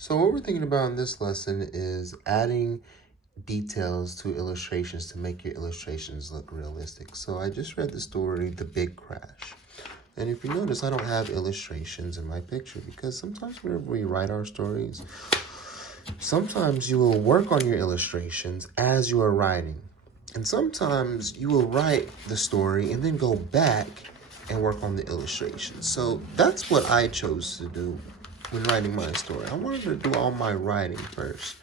So what we're thinking about in this lesson is adding details to illustrations to make your illustrations look realistic. So I just read the story, The Big Crash. And if you notice, I don't have illustrations in my picture because sometimes whenever we write our stories, sometimes you will work on your illustrations as you are writing. And sometimes you will write the story and then go back and work on the illustrations. So that's what I chose to do when writing my story. I wanted to do all my writing first.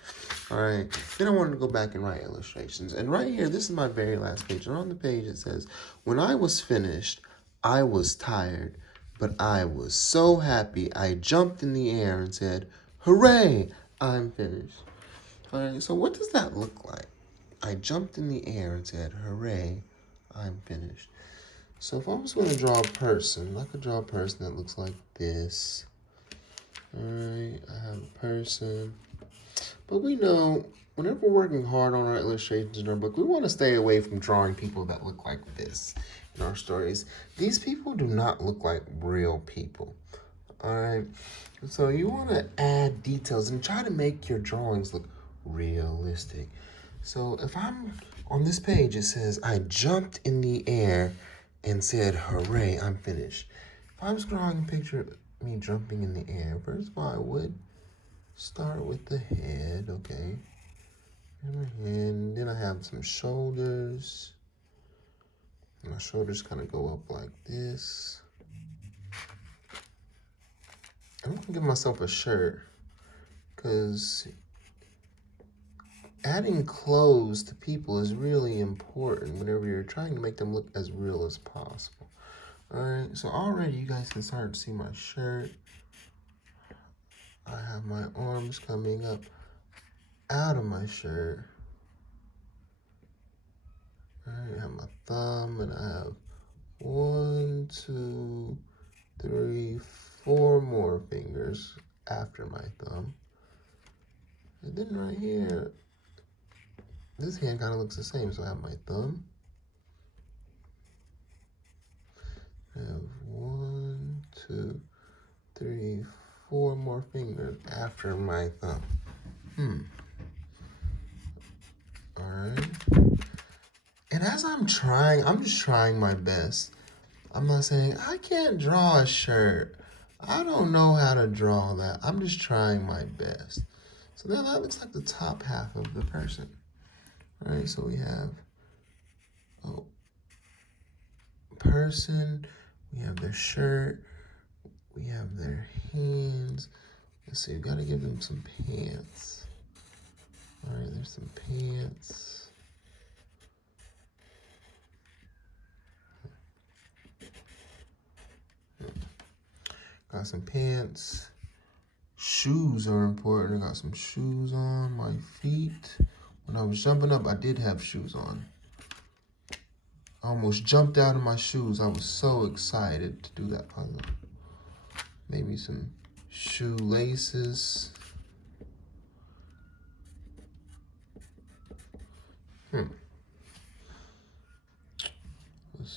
All right. Then I wanted to go back and write illustrations. And right here, this is my very last page. And on the page it says, "When I was finished, I was tired, but I was so happy. I jumped in the air and said, 'Hooray, I'm finished.'" All right. So what does that look like? I jumped in the air and said, "Hooray, I'm finished." So if I was going to draw a person, I could draw a person that looks like this. All right, I have a person. But we know whenever we're working hard on our illustrations in our book, we want to stay away from drawing people that look like this in our stories. These people do not look like real people. All right. So you want to add details and try to make your drawings look realistic. So if I'm on this page, it says, "I jumped in the air and said, 'Hooray, I'm finished.'" If I was drawing a picture of me jumping in the air, first of all, I would start with the head, okay? And then I have some shoulders. My shoulders kind of go up like this. I'm gonna give myself a shirt because adding clothes to people is really important whenever you're trying to make them look as real as possible. All right, so already you guys can start to see my shirt. I have my arms coming up out of my shirt. All right, I have my thumb and I have 1, 2, 3, 4 more fingers after my thumb. And then right here, this hand kind of looks the same. So I have my thumb. I have 1, 2, 3, 4 more fingers after my thumb. All right. And as I'm just trying my best. I'm not saying I can't draw a shirt. I don't know how to draw that. I'm just trying my best. So now that looks like the top half of the person. All right, so we have a person, we have their shirt, we have their hands. Let's see, we gotta give them some pants. All right, there's some pants. Got some pants. Shoes are important. I got some shoes on my feet. When I was jumping up, I did have shoes on. I almost jumped out of my shoes. I was so excited to do that puzzle. Maybe some shoelaces. Let's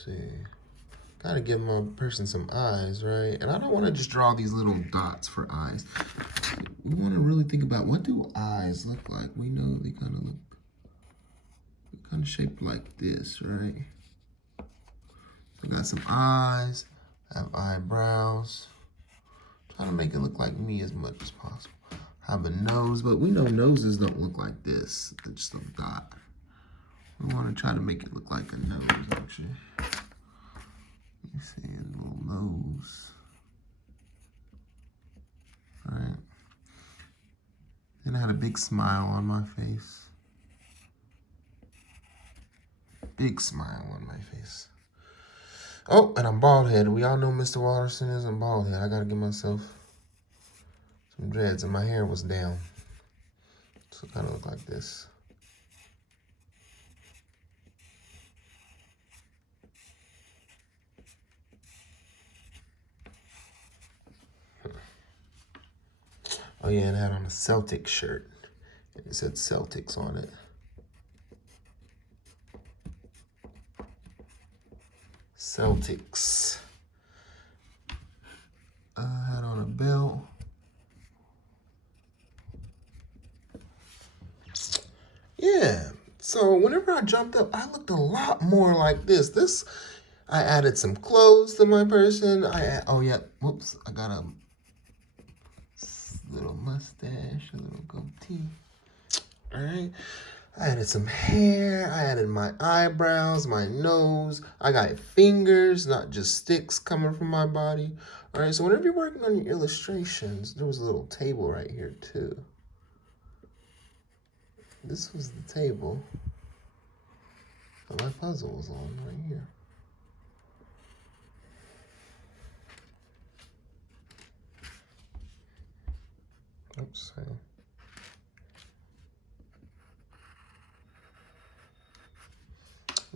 see. Gotta give my person some eyes, right? And I don't want to just draw these little dots for eyes. We want to really think about, what do eyes look like? We know they kind of look kind of shaped like this, right? So I got some eyes, I have eyebrows. Trying to make it look like me as much as possible. I have a nose, but we know noses don't look like this. They're just a dot. We want to try to make it look like a nose, actually. You see a little nose. All right. Then I had a big smile on my face. Big smile on my face. Oh, and I'm bald headed. We all know Mr. Watterson is a bald head. I gotta give myself some dreads, and my hair was down. So it kind of look like this. Oh yeah, and I had on a Celtic shirt. And it said Celtics on it. Celtics. I had on a belt. Yeah. So whenever I jumped up, I looked a lot more like this. I added some clothes to my person. Oh yeah, whoops, I got a little mustache, a little goatee. All right. I added some hair. I added my eyebrows, my nose. I got fingers, not just sticks coming from my body. All right. So whenever you're working on your illustrations, there was a little table right here too. This was the table that my puzzle was on right here. Oops, sorry.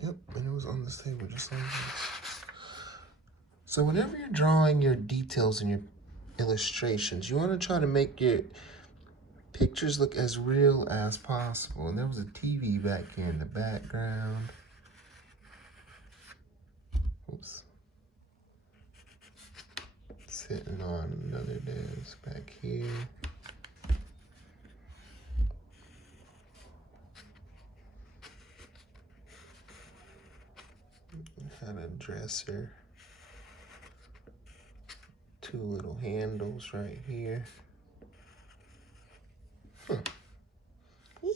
Yep, and it was on this table just like this. So whenever you're drawing your details in your illustrations, you want to try to make your pictures look as real as possible. And there was a TV back here in the background. Oops. Sitting on another desk back here. Had a dresser. Two little handles right here.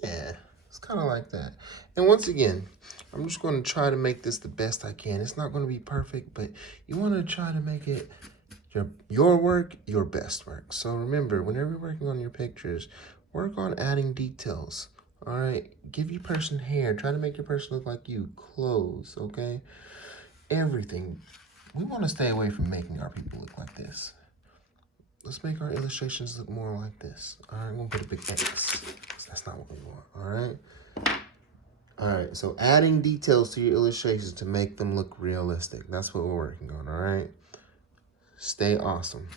Yeah, it's kind of like that. And once again, I'm just going to try to make this the best I can. It's not going to be perfect, but you want to try to make it your work, your best work. So remember, whenever you're working on your pictures, work on adding details. All right, give your person hair. Try to make your person look like you. Clothes, okay? Everything. We want to stay away from making our people look like this. Let's make our illustrations look more like this. All right, I'm gonna put a big X. That's not what we want, all right? All right, so adding details to your illustrations to make them look realistic. That's what we're working on, all right? Stay awesome.